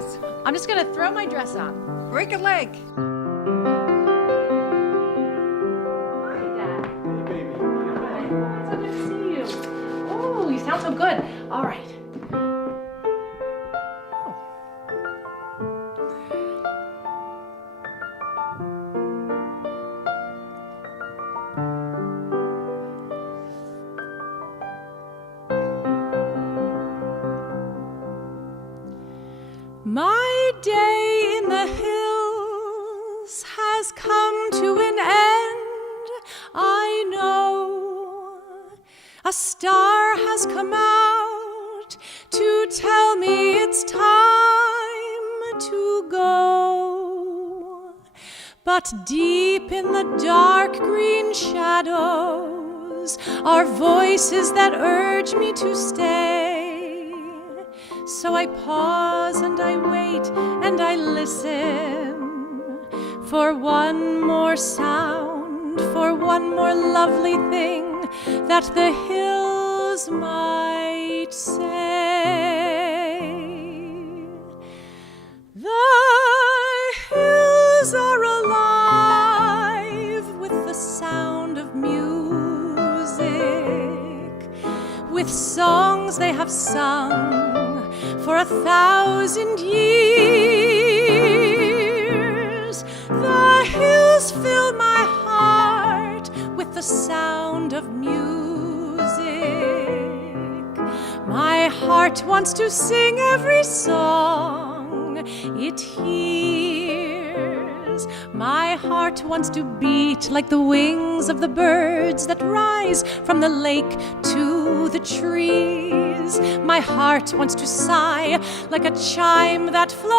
Yes. I'm just gonna throw my dress on. Break a leg. Hi, Dad. Hey, baby. Hi. Oh, it's so good to see you. Oh, you sound so good. All right. My day in the hills has come to an end, I know. A star has come out to tell me it's time to go. But deep in the dark green shadows are voices that urge me to stay. So I pause and I wait and I listen for one more sound, for one more lovely thing that the hills might say. The hills are alive with the sound of music, with songs they have sung for 1,000 years. The hills fill my heart with the sound of music. My heart wants to sing every song it hears. My heart wants to beat like the wings of the birds that rise from the lake to the trees. My heart wants to sigh like a chime that flies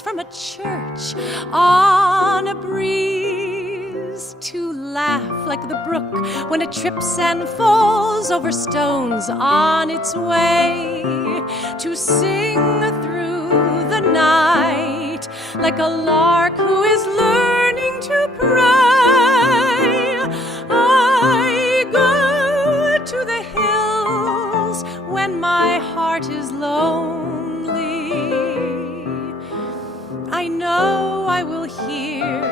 from a church on a breeze. To laugh like the brook when it trips and falls over stones on its way. To sing through the night like a lark who is learning to pray. I go to the hills when my heart is lonely. I know I will hear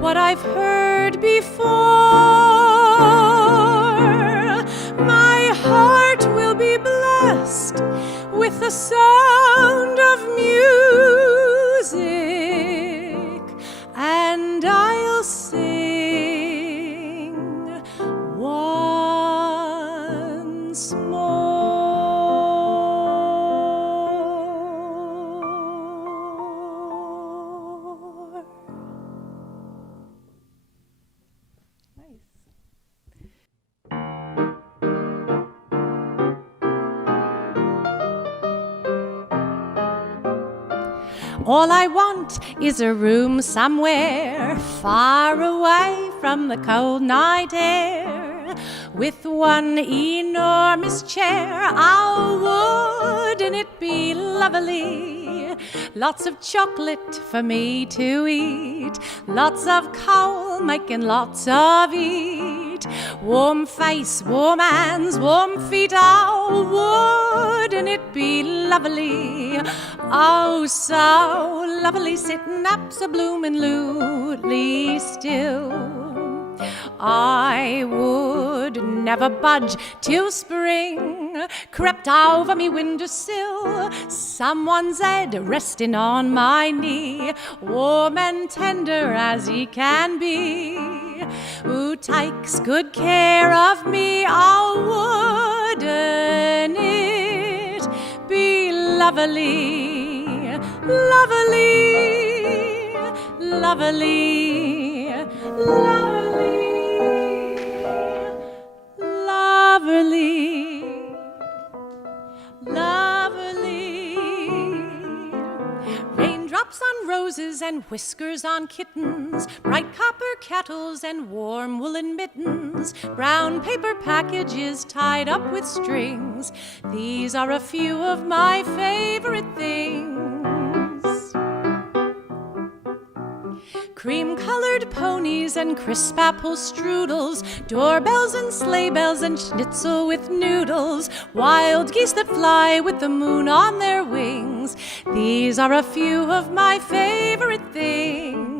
what I've heard before. My heart will be blessed with the sound of music, and I'll sing once more. All I want is a room somewhere far away from the cold night air, with one enormous chair. Oh, wouldn't it be lovely? Lots of chocolate for me to eat, lots of coal making lots of heat, warm face, warm hands, warm feet. Oh, wouldn't it be lovely? Oh, so lovely, sitting abso-bloomin' still. I would never budge till spring crept over me windowsill, someone's head resting on my knee, warm and tender as he can be, who takes good care of me. Oh, wouldn't it be lovely, lovely, lovely, lovely, lovely, lovely. Raindrops on roses and whiskers on kittens, bright copper kettles and warm woolen mittens, brown paper packages tied up with strings. These are a few of my favorite things. Cream-colored ponies and crisp apple strudels, doorbells and sleigh bells and schnitzel with noodles, wild geese that fly with the moon on their wings. These are a few of my favorite things.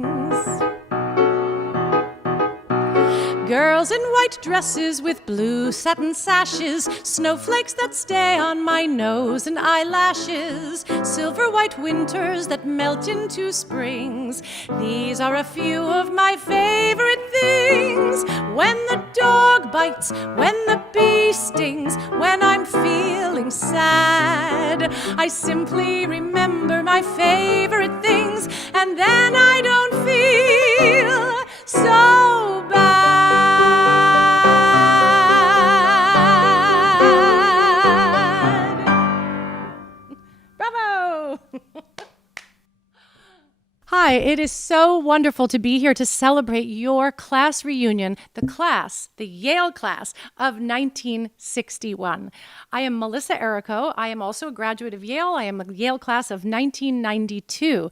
Girls in white dresses with blue satin sashes, snowflakes that stay on my nose and eyelashes, silver white winters that melt into springs. These are a few of my favorite things. When the dog bites, when the bee stings, when I'm feeling sad, I simply remember my favorite things, and then I don't feel so bad. Bravo! Hi, it is so wonderful to be here to celebrate your class reunion, the Yale class of 1961. I am Melissa Errico. I am also a graduate of Yale. I am a Yale class of 1992.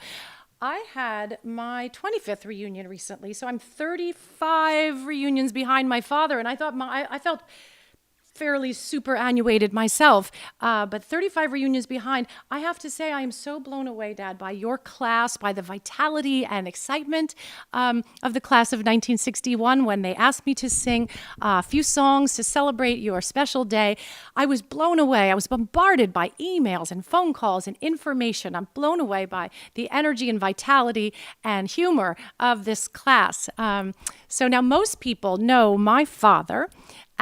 I had my 25th reunion recently, so I'm 35 reunions behind my father, and I felt fairly superannuated myself, but 35 reunions behind. I have to say I am so blown away, Dad, by your class, by the vitality and excitement of the class of 1961 when they asked me to sing a few songs to celebrate your special day. I was blown away. I was bombarded by emails and phone calls and information. I'm blown away by the energy and vitality and humor of this class. So now most people know my father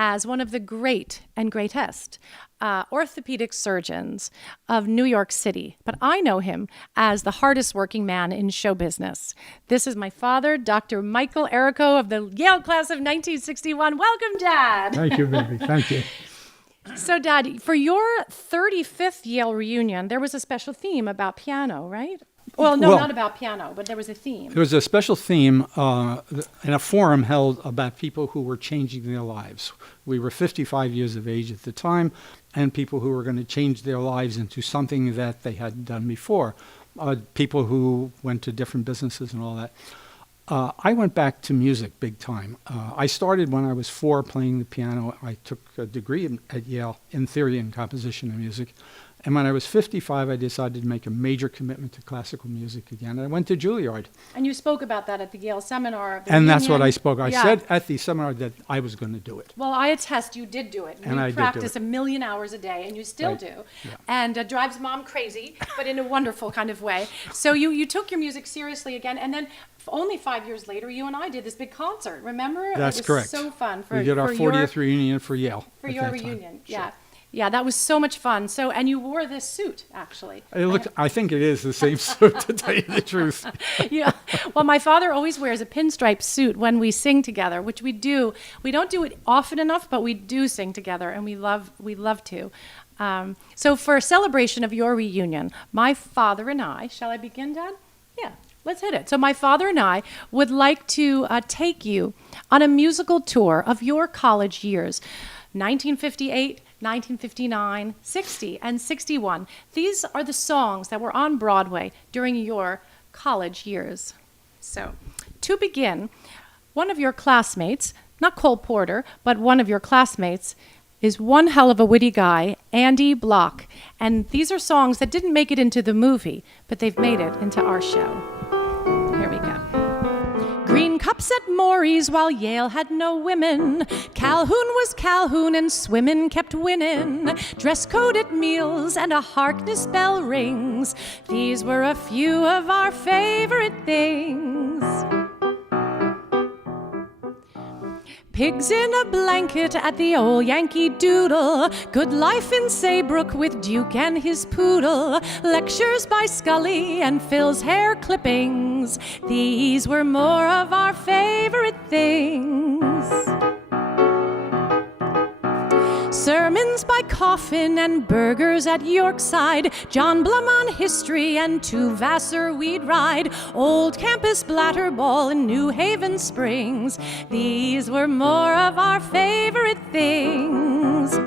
as one of the great and greatest orthopedic surgeons of New York City. But I know him as the hardest working man in show business. This is my father, Dr. Michael Errico of the Yale class of 1961. Welcome, Dad. Thank you, baby. Thank you. So, Dad, for your 35th Yale reunion, there was a special theme about piano, right? Well, not about piano, but there was a theme. There was a special theme in a forum held about people who were changing their lives. We were 55 years of age at the time, and people who were going to change their lives into something that they hadn't done before. People who went to different businesses and all that. I went back to music big time. I started when I was 4 playing the piano. I took a degree at Yale in theory and composition and music. And when I was 55, I decided to make a major commitment to classical music again. And I went to Juilliard. And you spoke about that at the Yale seminar. And that's what I spoke. I said at the seminar that I was going to do it. Well, I attest you did do it. And you practice a million hours a day, and you still do. Yeah. And drives Mom crazy, but in a wonderful kind of way. So you took your music seriously again, and then only 5 years later, you and I did this big concert. Remember? That's correct. It was so fun. We did our 40th reunion for Yale. For your reunion, yeah. Sure. Yeah, that was so much fun. So, and you wore this suit, actually. I think it is the same suit, to tell you the truth. Yeah. Well, my father always wears a pinstripe suit when we sing together, which we do. We don't do it often enough, but we do sing together, and we love to. So for a celebration of your reunion, my father and I, shall I begin, Dad? Yeah. Let's hit it. So my father and I would like to take you on a musical tour of your college years, 1958, 1959, 60, and 61. These are the songs that were on Broadway during your college years. So, to begin, one of your classmates, not Cole Porter, but one of your classmates, is one hell of a witty guy, Andy Block. And these are songs that didn't make it into the movie, but they've made it into our show. Here we go. Green cups at Maury's while Yale had no women. Calhoun was Calhoun and swimmin' kept winnin'. Dress code at meals and a Harkness bell rings. These were a few of our favorite things. Pigs in a blanket at the old Yankee Doodle. Good life in Saybrook with Duke and his poodle. Lectures by Scully and Phil's hair clippings. These were more of our favorite things. Sermons by Coffin and burgers at Yorkside. John Blum on history and to Vassar we'd ride. Old campus blatterball in New Haven Springs. These were more of our favorite things.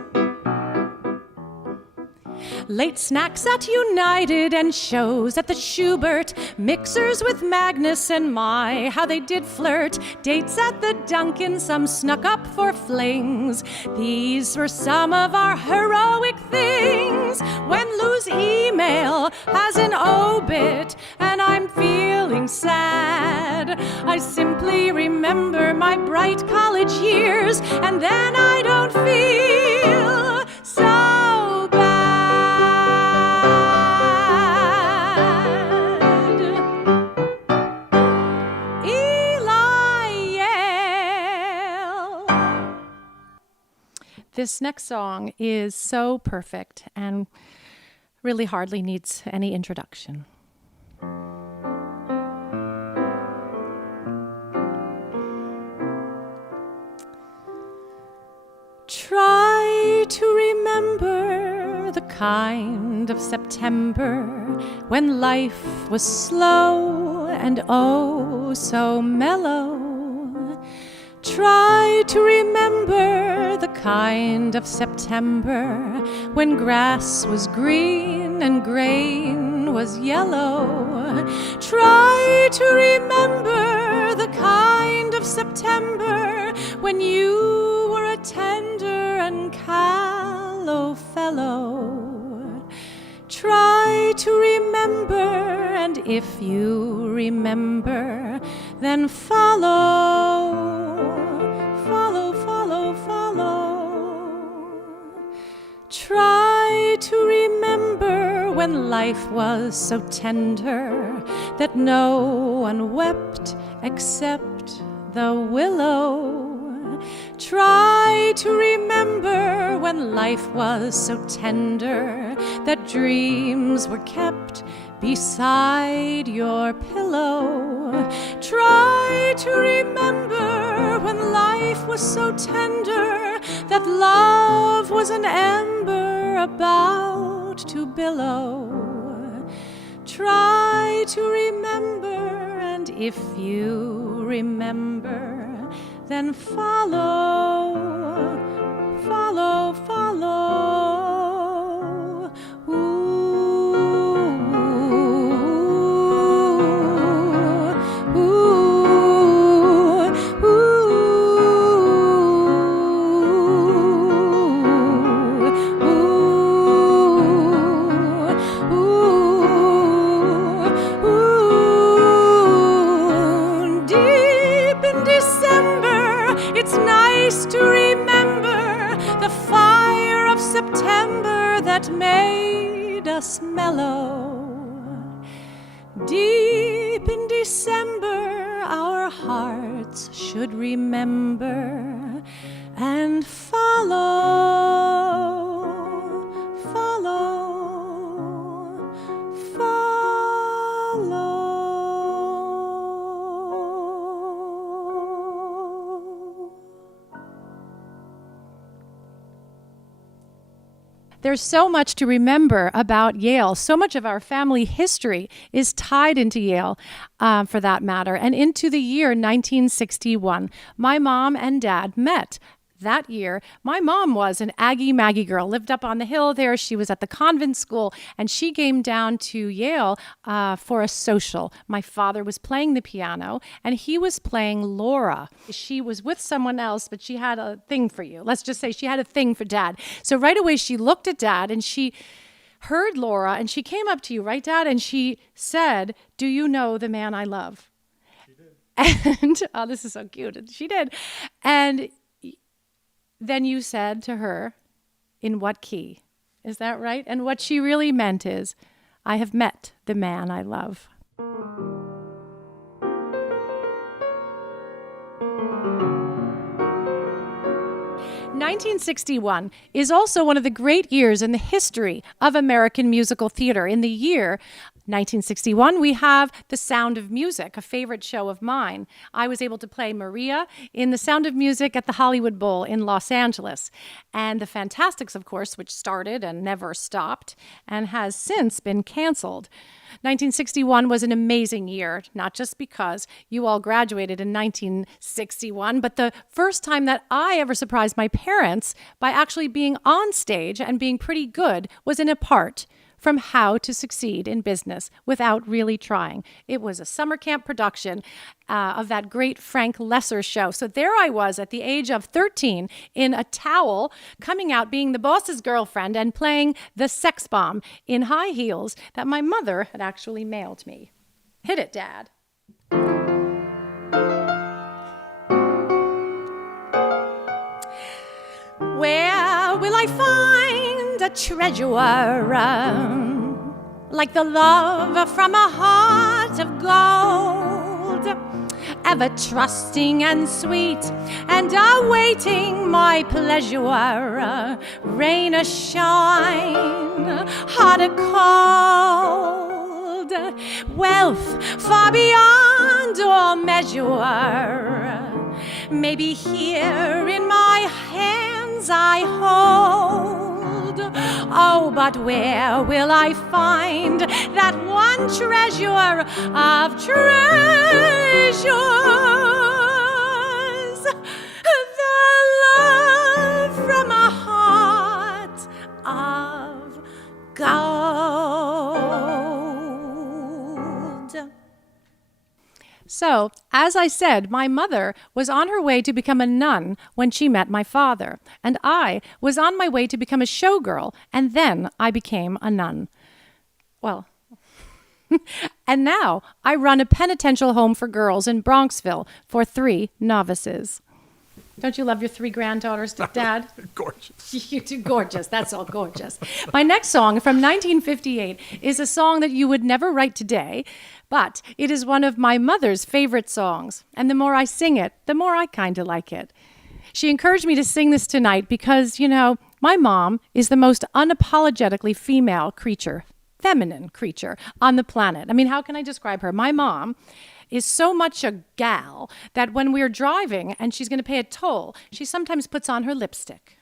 Late snacks at United and shows at the Schubert, mixers with Magnus and my, how they did flirt, dates at the Duncan, some snuck up for flings. These were some of our heroic things. When Lou's email has an obit and I'm feeling sad, I simply remember my bright college years, and then I don't feel so bad. Eli Yale. This next song is so perfect and really hardly needs any introduction. Try to remember the kind of September when life was slow and oh so mellow. Try to remember the kind of September when grass was green and grain was yellow. Try to remember the kind of September when you were a tender and callow fellow. Try to remember, and if you remember, then follow, follow, follow, follow. Try to remember when life was so tender that no one wept except the willow. Try to remember when life was so tender that dreams were kept beside your pillow. Try to remember when life was so tender that love was an ember about to billow. Try to remember, and if you remember, then follow, follow, follow. Ooh, ooh, ooh, ooh. Deep in December, it's nice to remember the fire of September that made us mellow. Deep in December, our hearts should remember and follow, follow, follow. There's so much to remember about Yale. So much of our family history is tied into Yale, for that matter, and into the year 1961. My mom and dad met that year. My mom was an Aggie Maggie girl, lived up on the hill there. She was at the convent school, and she came down to Yale for a social. My father was playing the piano, and he was playing Laura. She was with someone else, but she had a thing for you. Let's just say she had a thing for Dad. So right away, she looked at Dad, and she heard Laura, and she came up to you, right, Dad? And she said, "Do you know the man I love?" She did. And, oh, this is so cute. And she did. And then you said to her, "In what key?" Is that right? And what she really meant is, "I have met the man I love." 1961 is also one of the great years in the history of American musical theater. In the year 1961, we have The Sound of Music, a favorite show of mine. I was able to play Maria in The Sound of Music at the Hollywood Bowl in Los Angeles. And The Fantastics, of course, which started and never stopped and has since been canceled. 1961 was an amazing year, not just because you all graduated in 1961, but the first time that I ever surprised my parents by actually being on stage and being pretty good was in a part from How to Succeed in Business Without Really Trying. It was a summer camp production of that great Frank Lesser show. So there I was at the age of 13 in a towel, coming out being the boss's girlfriend and playing the sex bomb in high heels that my mother had actually mailed me. Hit it, Dad. Where will I find a treasure like the love from a heart of gold, ever trusting and sweet and awaiting my pleasure, rain or shine, hot or cold, wealth far beyond all measure, maybe here in my hands I hold. Oh, but where will I find that one treasure of treasures? The love from a heart of gold. So, as I said, my mother was on her way to become a nun when she met my father, and I was on my way to become a showgirl, and then I became a nun. Well, and now I run a penitential home for girls in Bronxville for 3 novices. Don't you love your 3 granddaughters, Dad? Gorgeous. You do gorgeous. That's all gorgeous. My next song from 1958 is a song that you would never write today, but it is one of my mother's favorite songs. And the more I sing it, the more I kind of like it. She encouraged me to sing this tonight because, you know, my mom is the most unapologetically female creature, feminine creature on the planet. I mean, how can I describe her? My mom is so much a gal that when we're driving and she's going to pay a toll, she sometimes puts on her lipstick.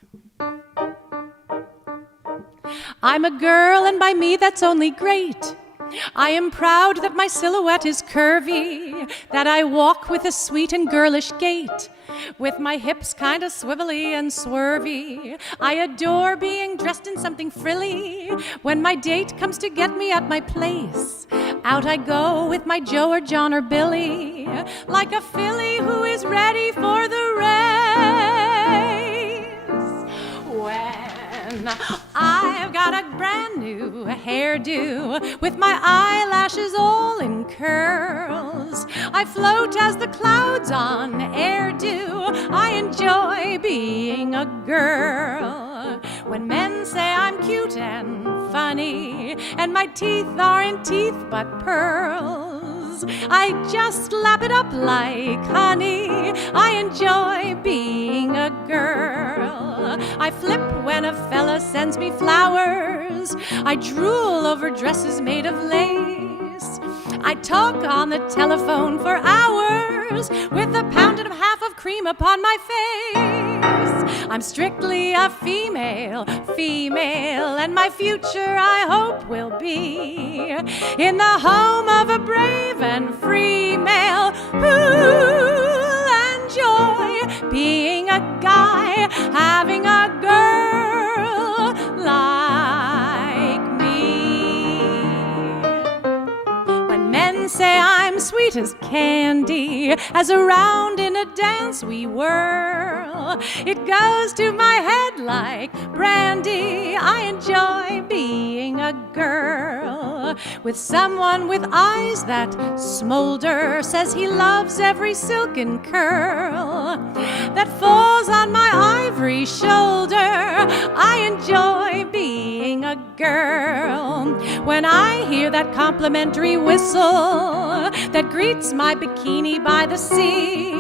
I'm a girl, and by me that's only great. I am proud that my silhouette is curvy, that I walk with a sweet and girlish gait, with my hips kind of swivelly and swervy. I adore being dressed in something frilly. When my date comes to get me at my place, out I go with my Joe or John or Billy, like a filly who is ready for the race. When I've got a brand new hairdo, with my eyelashes all in curls, I float as the clouds on air do. I enjoy being a girl. When men say I'm cute and funny, and my teeth aren't teeth but pearls, I just lap it up like honey. I enjoy being a girl. I flip when a fella sends me flowers. I drool over dresses made of lace. I talk on the telephone for hours with a pound and a half of cream upon my face. I'm strictly a female, and my future I hope will be in the home of a brave and free male who'll enjoy being a guy, having a girl like me. When men say I'm sweet as candy, as around in a dance we whirl, it goes to my head like brandy. I enjoy being a girl with someone with eyes that smolder, says he loves every silken curl that falls on my ivory shoulder. I enjoy being a girl when I hear that complimentary whistle that greets my bikini by the sea.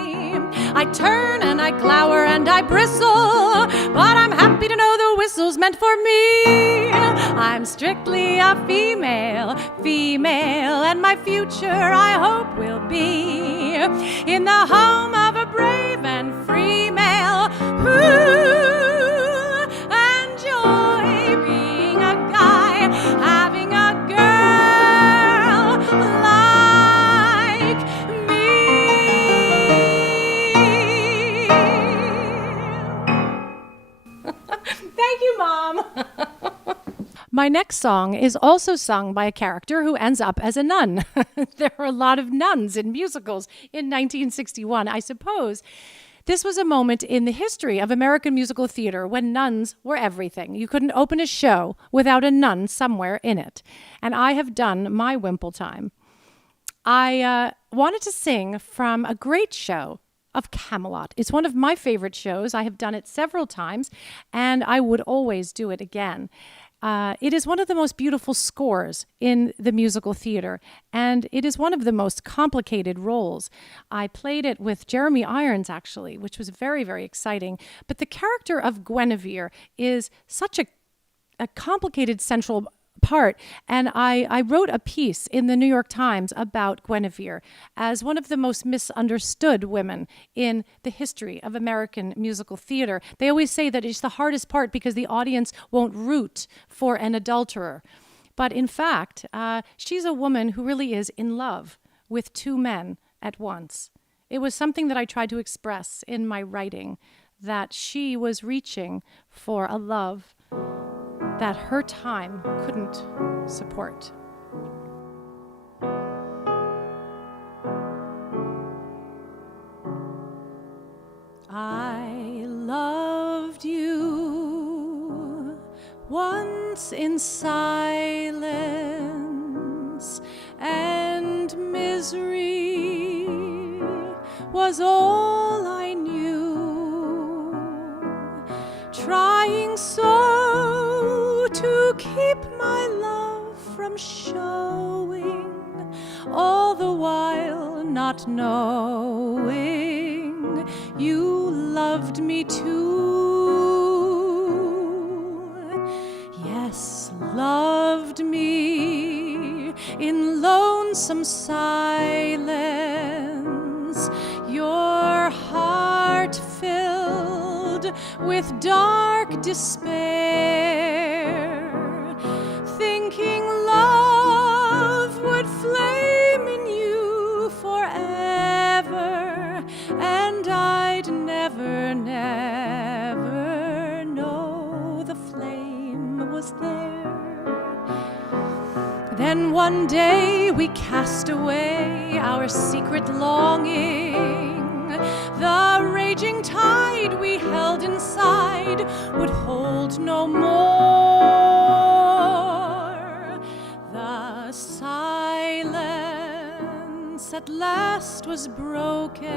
I turn and I glower and I bristle, but I'm happy to know the whistle's meant for me. I'm strictly a female, and my future I hope will be in the home of a brave and free male who enjoy being a guy, having a girl like me. Thank you, Mom. My next song is also sung by a character who ends up as a nun. There are a lot of nuns in musicals in 1961. I suppose this was a moment in the history of American musical theater when nuns were everything. You couldn't open a show without a nun somewhere in it. And I have done my Wimple time. I wanted to sing from a great show of Camelot. It's one of my favorite shows. I have done it several times, and I would always do it again. It is one of the most beautiful scores in the musical theater, and it is one of the most complicated roles. I played it with Jeremy Irons, actually, which was very, very exciting. But the character of Guinevere is such a complicated central part, and I wrote a piece in the New York Times about Guinevere as one of the most misunderstood women in the history of American musical theater. They always say that it's the hardest part because the audience won't root for an adulterer. But in fact, she's a woman who really is in love with two men at once. It was something that I tried to express in my writing, that she was reaching for a love that her time couldn't support. I loved you once in silence, and misery was all I knew, trying so to keep my love from showing, all the while not knowing you loved me too. Yes, loved me in lonesome silence, your heart filled with dark despair, thinking love would flame in you forever, and I'd never, never know the flame was there. Then one day we cast away our secret longing. The raging tide we held inside would hold no more. The silence at last was broken.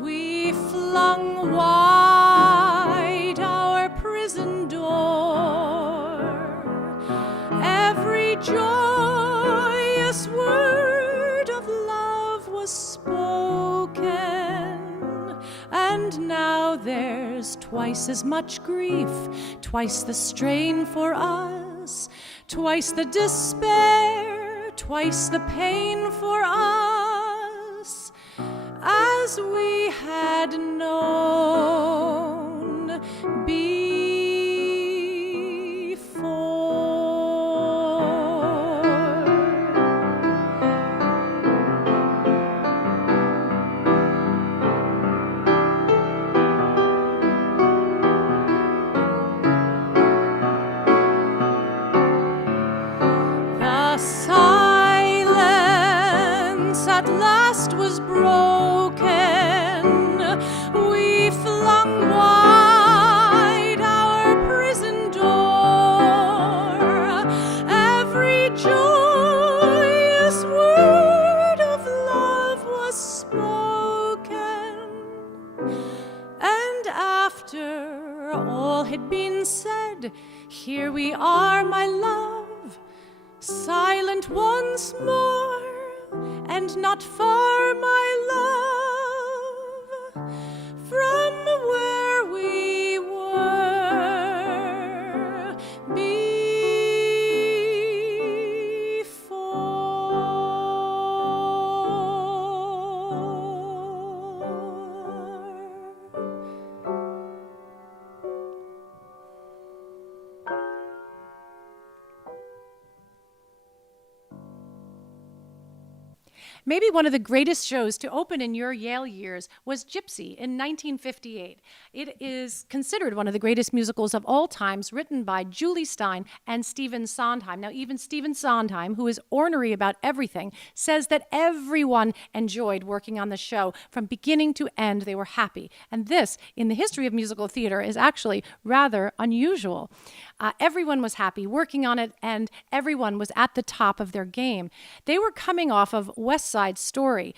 We flung wide our prison door. Every joyous word of love was spoken, and now there's twice as much grief, twice the strain for us, twice the despair, twice the pain for us, as we had known before. The silence at last was broken. We flung wide our prison door. Every joyous word of love was spoken. And after all had been said, here we are, my love, silent once more, and not far, my love, Maybe one of the greatest shows to open in your Yale years was Gypsy in 1958. It is considered one of the greatest musicals of all times, written by Julie Stein and Stephen Sondheim. Now, even Stephen Sondheim, who is ornery about everything, says that everyone enjoyed working on the show. From beginning to end, they were happy. And this, in the history of musical theater, is actually rather unusual. Everyone was happy working on it, and everyone was at the top of their game. They were coming off of West Side Story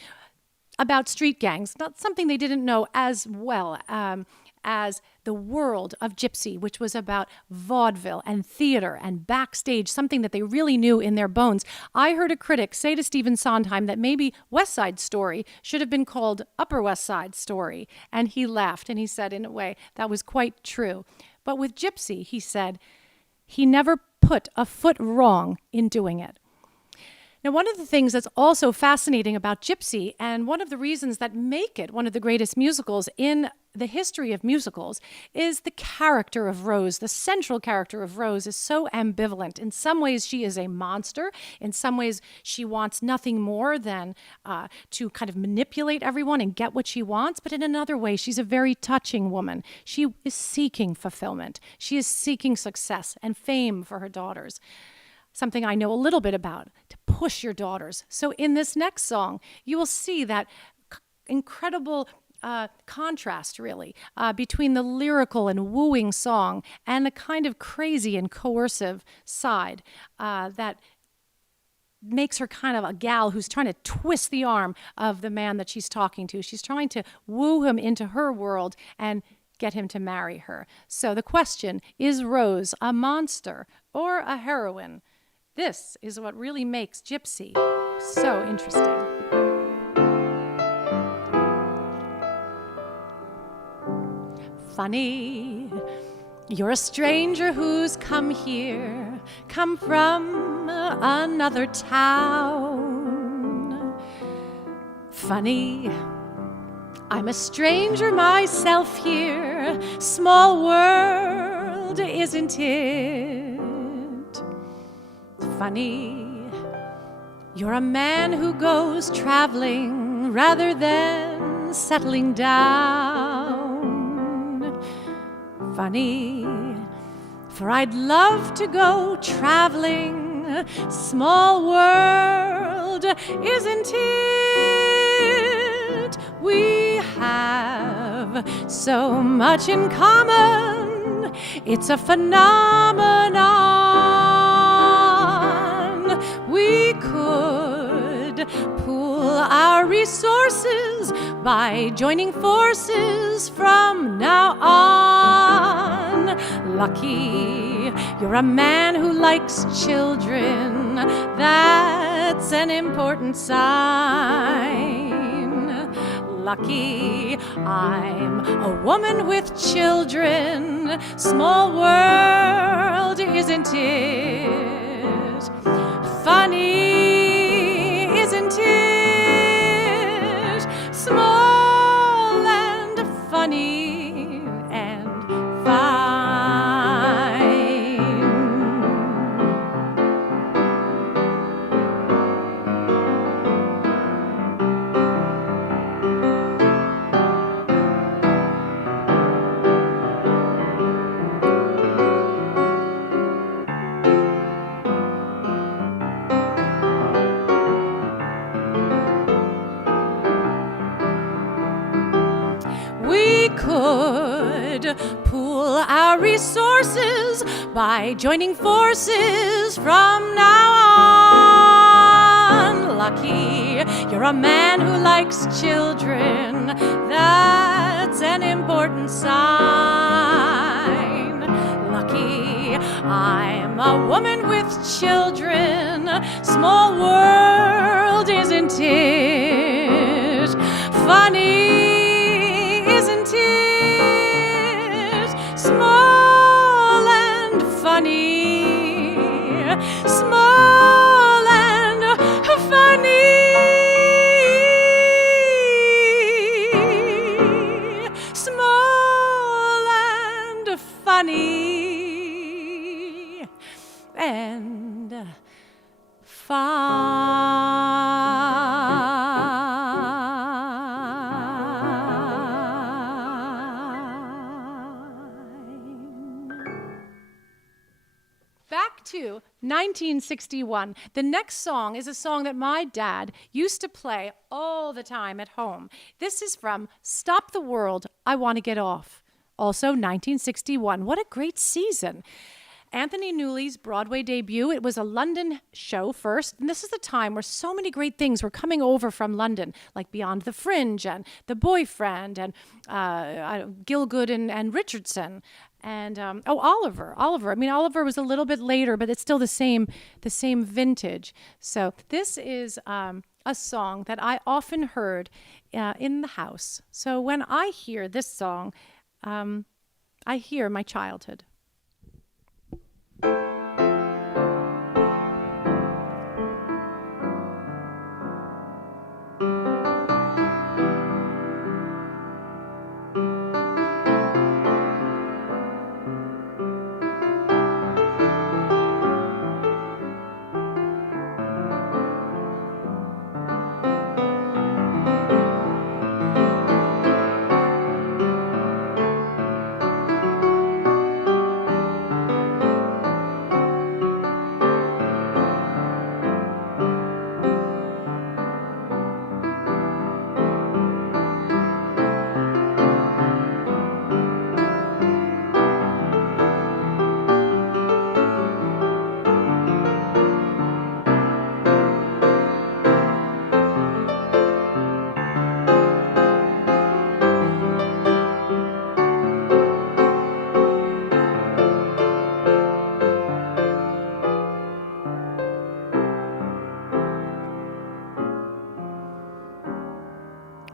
about street gangs, not something they didn't know as well as the world of Gypsy, which was about vaudeville and theater and backstage, something that they really knew in their bones. I heard a critic say to Stephen Sondheim that maybe West Side Story should have been called Upper West Side Story, and he laughed, and he said, in a way, that was quite true. But with Gypsy, he said, he never put a foot wrong in doing it. Now, one of the things that's also fascinating about Gypsy, and one of the reasons that make it one of the greatest musicals in the history of musicals, is the character of Rose. The central character of Rose is so ambivalent. In some ways, she is a monster. In some ways, she wants nothing more than to kind of manipulate everyone and get what she wants. But in another way, she's a very touching woman. She is seeking fulfillment. She is seeking success and fame for her daughters. Something I know a little bit about, to push your daughters. So in this next song, you will see that incredible contrast, really, between the lyrical and wooing song and the kind of crazy and coercive side that makes her kind of a gal who's trying to twist the arm of the man that she's talking to. She's trying to woo him into her world and get him to marry her. So the question, is Rose a monster or a heroine? This is what really makes Gypsy so interesting. Funny, you're a stranger who's come here, come from another town. Funny, I'm a stranger myself here, small world, isn't it? Funny, you're a man who goes traveling rather than settling down. Funny, for I'd love to go traveling, small world, isn't it? We have so much in common, it's a phenomenon. We could pool our resources by joining forces from now on. Lucky, you're a man who likes children, that's an important sign. Lucky, I'm a woman with children, small world, isn't it? Funny, isn't it? Small and funny and fine. Could pool our resources by joining forces from now on. Lucky, you're a man who likes children, that's an important sign. Lucky, I'm a woman with children, small world, isn't it? Funny, isn't it? Small and funny, small and funny, small and funny and fine. 1961. The next song is a song that my dad used to play all the time at home. This is from Stop the World, I Want to Get Off. Also 1961. What a great season. Anthony Newley's Broadway debut. It was a London show first, and this is the time where so many great things were coming over from London, like Beyond the Fringe and The Boyfriend and Gielgud and Richardson and Oliver. I mean, Oliver was a little bit later, but it's still the same vintage. So this is a song that I often heard in the house. So when I hear this song, I hear my childhood.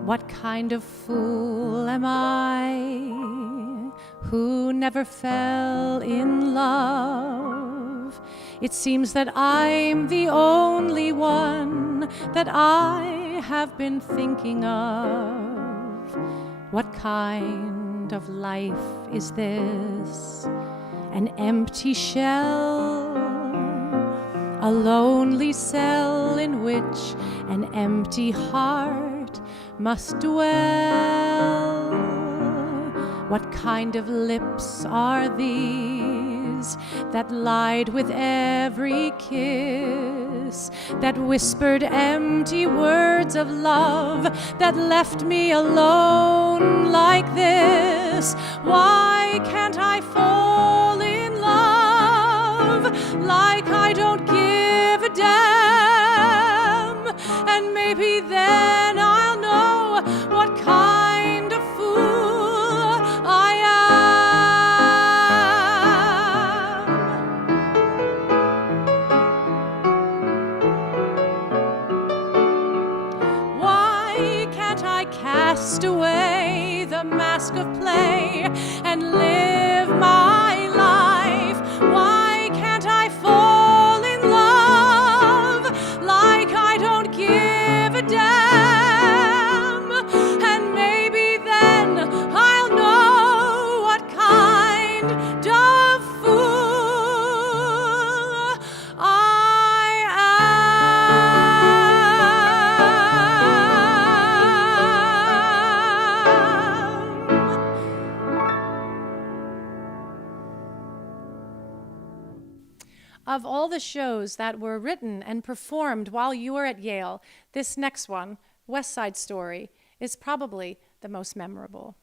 What kind of fool am I who never fell in love? It seems that I'm the only one that I have been thinking of. What kind of life is this? An empty shell, a lonely cell in which an empty heart must dwell. What kind of lips are these that lied with every kiss, that whispered empty words of love, that left me alone like this? Why can't I fall in love like I don't give a damn? And maybe then I'll know what kind of fool I am. Why can't I cast away the mask of play and live my life? Why can't I fall in love like I don't give a damn? And maybe then I'll know what kind of fool I am. Of all the shows that were written and performed while you were at Yale, this next one, West Side Story, is probably the most memorable.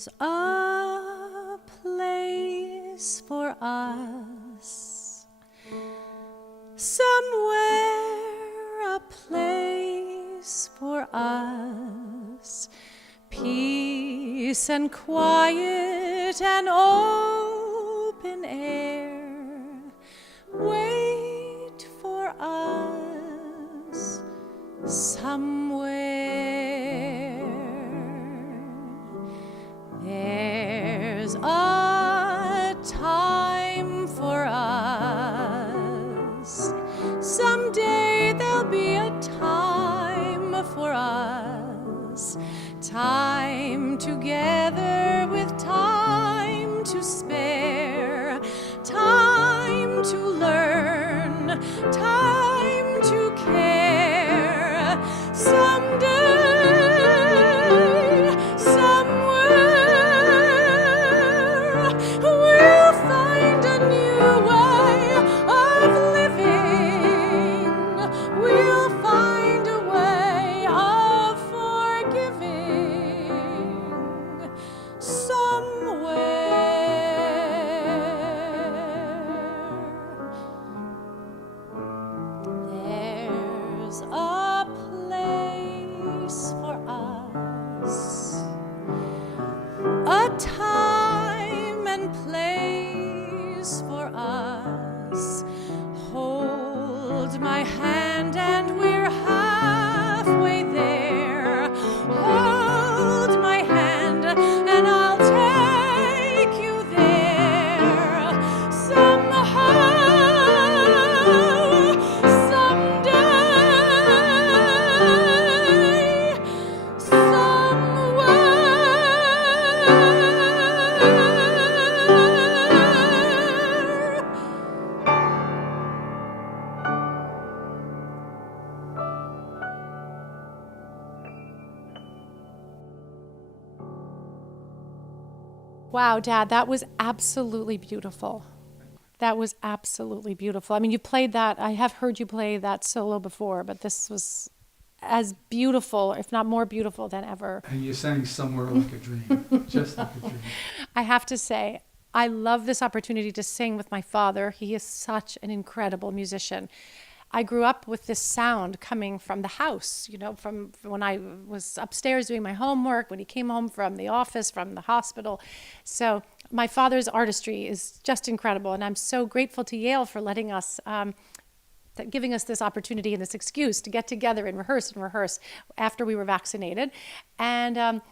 There's a place for us, somewhere a place for us, peace and quiet and open air wait for us somewhere. There's a time for us. Someday there'll be a time for us. Time together with time to spare. Time to learn. Time to care. Someday. Wow, Dad, that was absolutely beautiful. That was absolutely beautiful. I mean, you played that, I have heard you play that solo before, but this was as beautiful, if not more beautiful than ever. And you sang Somewhere Like a Dream, just like a dream. I have to say, I love this opportunity to sing with my father. He is such an incredible musician. I grew up with this sound coming from the house, you know, from when I was upstairs doing my homework, when he came home from the office, from the hospital. So my father's artistry is just incredible, and I'm so grateful to Yale for letting us, giving us this opportunity and this excuse to get together and rehearse after we were vaccinated. And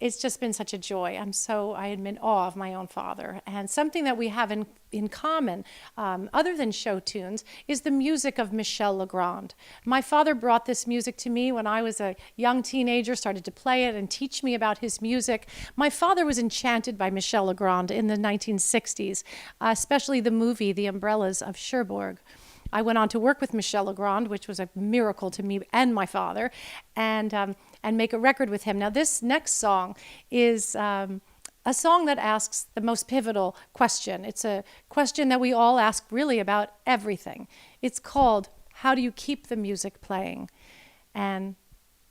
it's just been such a joy. I am in awe of my own father. And something that we have in common, other than show tunes, is the music of Michel Legrand. My father brought this music to me when I was a young teenager, started to play it and teach me about his music. My father was enchanted by Michel Legrand in the 1960s, especially the movie The Umbrellas of Cherbourg. I went on to work with Michel Legrand, which was a miracle to me and my father, and make a record with him. Now, this next song is a song that asks the most pivotal question. It's a question that we all ask really about everything. It's called, how do you keep the music playing? And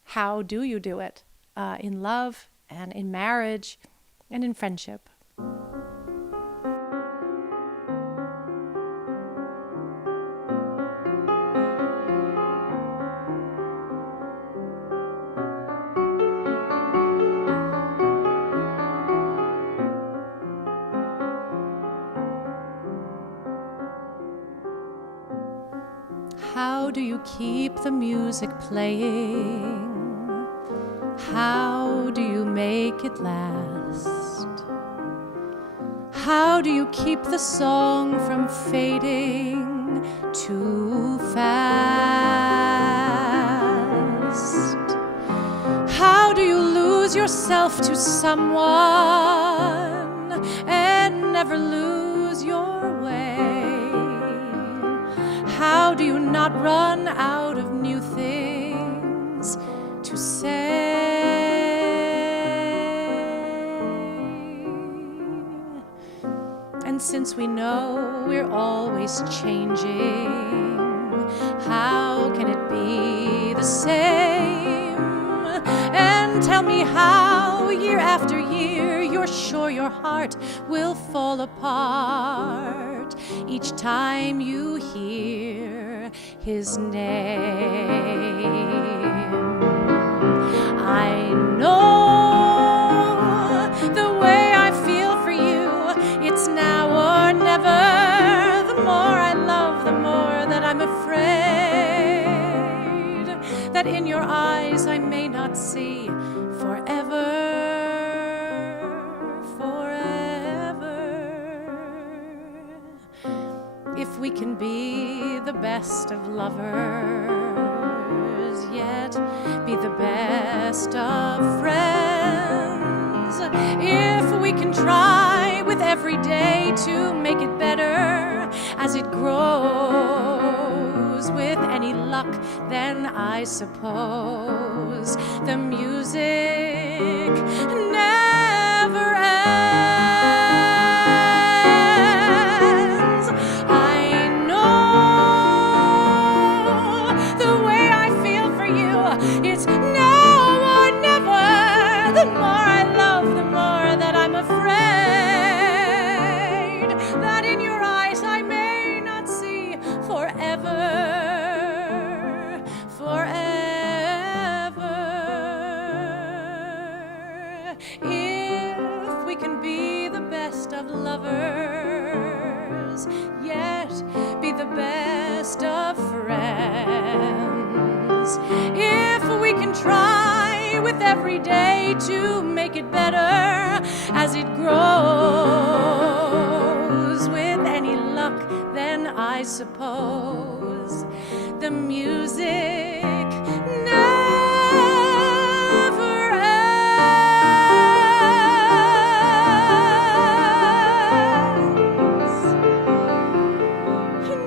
how do you do it in love and in marriage and in friendship? How do you keep the music playing? How do you make it last? How do you keep the song from fading too fast? How do you lose yourself to someone and never lose your way? How do you not run out of new things to say? And since we know we're always changing, how can it be the same? And tell me how, year after year, you're sure your heart will fall apart each time you hear his name. I know the way I feel for you, it's now or never. The more I love, the more that I'm afraid that in your eyes I may not see forever, forever. If we can be the best of lovers, yet be the best of friends, if we can try with every day to make it better as it grows, with any luck, then I suppose the music never ends. I know the way I feel for you, it's now or never. The more I love, the more that I'm afraid that in your eyes I may not see forever, forever. If we can be the best of lovers, yet be the best of friends, if we can try with every day to make it better as it grows, with any luck, then I suppose the music never ends.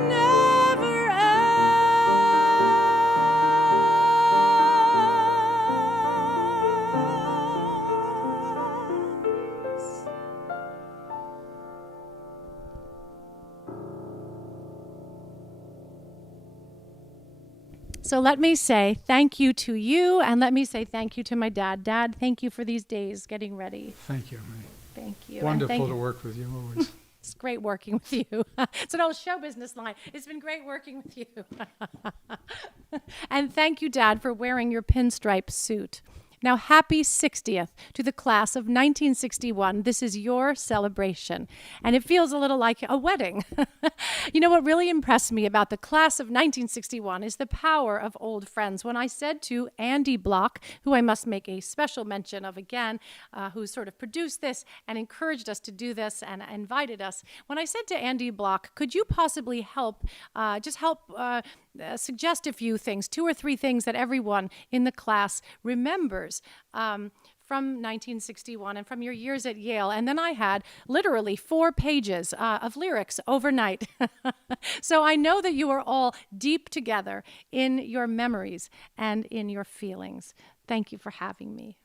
Never ends. So let me say thank you to you, and let me say thank you to my dad. Dad, thank you for these days getting ready. Thank you, Ray. Thank you. Wonderful to work with you always. It's great working with you. It's an old show business line. It's been great working with you. And thank you, Dad, for wearing your pinstripe suit. Now, happy 60th to the class of 1961. This is your celebration, and it feels a little like a wedding. You know what really impressed me about the class of 1961 is the power of old friends. When I said to Andy Block, who I must make a special mention of again, who sort of produced this and encouraged us to do this and invited us, when I said to Andy Block, could you possibly help suggest a few things, 2 or 3 things that everyone in the class remembers from 1961 and from your years at Yale. And then I had literally 4 pages of lyrics overnight. So I know that you are all deep together in your memories and in your feelings. Thank you for having me.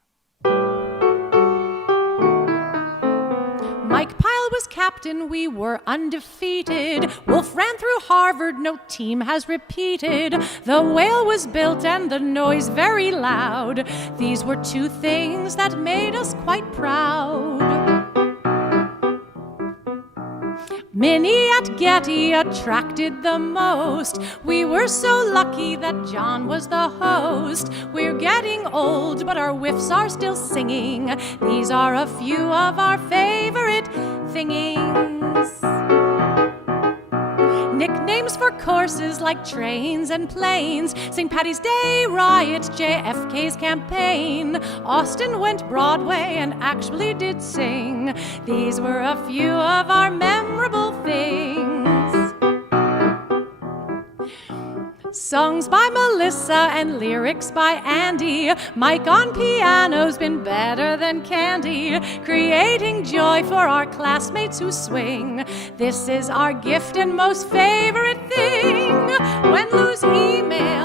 Mike Pyle was captain, we were undefeated. Wolf ran through Harvard, no team has repeated. The whale was built and the noise very loud. These were 2 things that made us quite proud. Minnie at Getty attracted the most. We were so lucky that John was the host. We're getting old, but our whiffs are still singing. These are a few of our favorite thingings. Nicknames for courses like trains and planes. St. Patty's Day riot, JFK's campaign. Austin went Broadway and actually did sing. These were a few of our memorable things. Songs by Melissa and lyrics by Andy. Mike on piano's been better than candy, creating joy for our classmates who swing. This is our gift and most favorite thing. When Lou's email